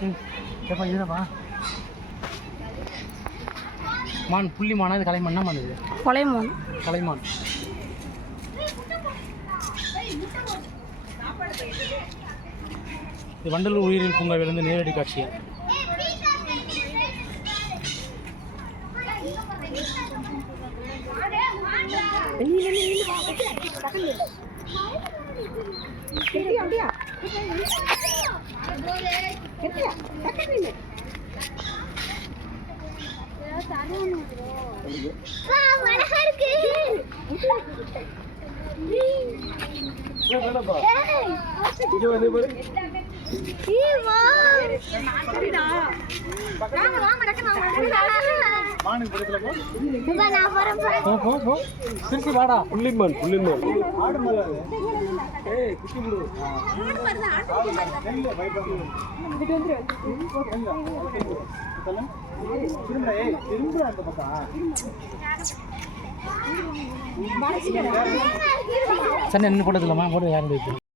ஏப்பா இதுப்பா மான் புள்ளி மானா இது கலைமான் என்ன மான் இது கொலைமான் கலைமான் இது வண்டலூர் உயிரியல் பூங்காவிலிருந்து நேரடி காட்சி திருச்சி வாடா புள்ளிமான் சண்டை நின்று போட்டது இல்லாமா போட்டு யாரும்